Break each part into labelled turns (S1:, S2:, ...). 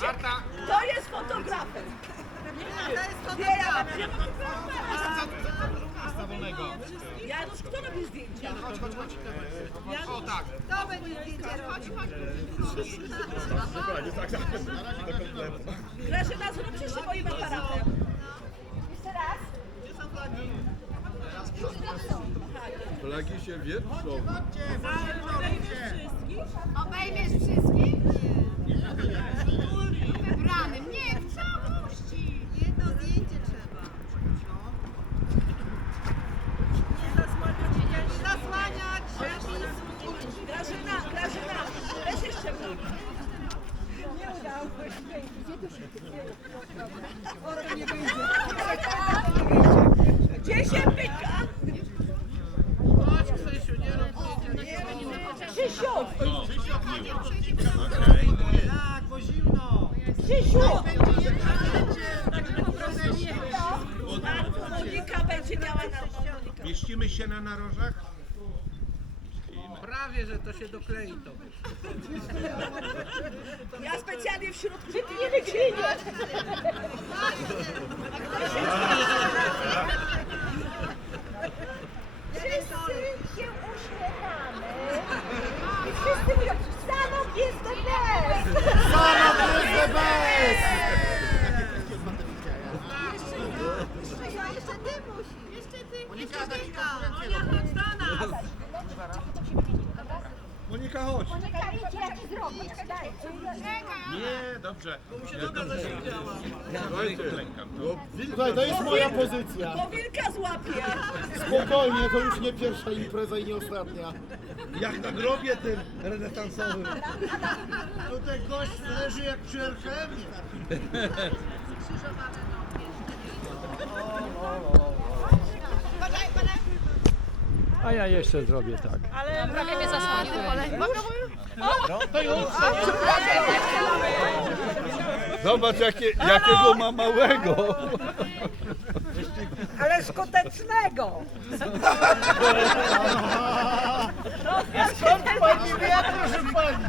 S1: Słuchajcie, ja Marta. Ja no, ja ja, ja, to jest fotografer.
S2: Nie, to jest fotograf.
S1: Ja już kto robi zdjęcia? Ja O tak. To będzie zdjęcia. Chodź, chodź. Tak, tak. Na razie Jeszcze raz. Gdzie są flagi?
S3: Flagi się wietrzą.
S4: Obejmiesz
S1: wszystkich? Obejmiesz wszystkich? Gdzie się pyta?
S4: Chodź Krzysiu, nie rób
S1: nie Krzysiu!
S4: Tak, bo zimno!
S1: Krzysiu!
S3: Monika będzie miała na Mieścimy się na narożach?
S4: prawie, że to się doklei to. Być.
S1: Ja specjalnie w środku, że ty nie wyczyniasz. wszyscy się uśmiechamy i wszyscy mówią, się... Sanok jest the best!
S3: Sanok jest the best!
S1: Jeszcze ty musisz. Jeszcze ty. Jeszcze ty. Monika, chodź. Monika, wiecie, jak to zrobić.
S3: Nie, dobrze. Bo się dobra zaśmiała. Ja lękam. Ja to, ja to, ja to, jest... to jest moja pozycja.
S1: Bo wilka złapie.
S3: Spokojnie, to już nie pierwsza impreza i nie ostatnia. Jak na grobie tym renesansowym. No Tutaj gość leży jak przy RKM. A ja jeszcze zrobię tak. Ale A, prawie mnie zasłonił. Ja Zobacz, jakie, jakiego ma małego. Halo, ta, ta,
S1: ta. Ale skutecznego.
S4: Skąd pani wie, proszę pani?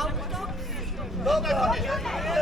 S4: Auto?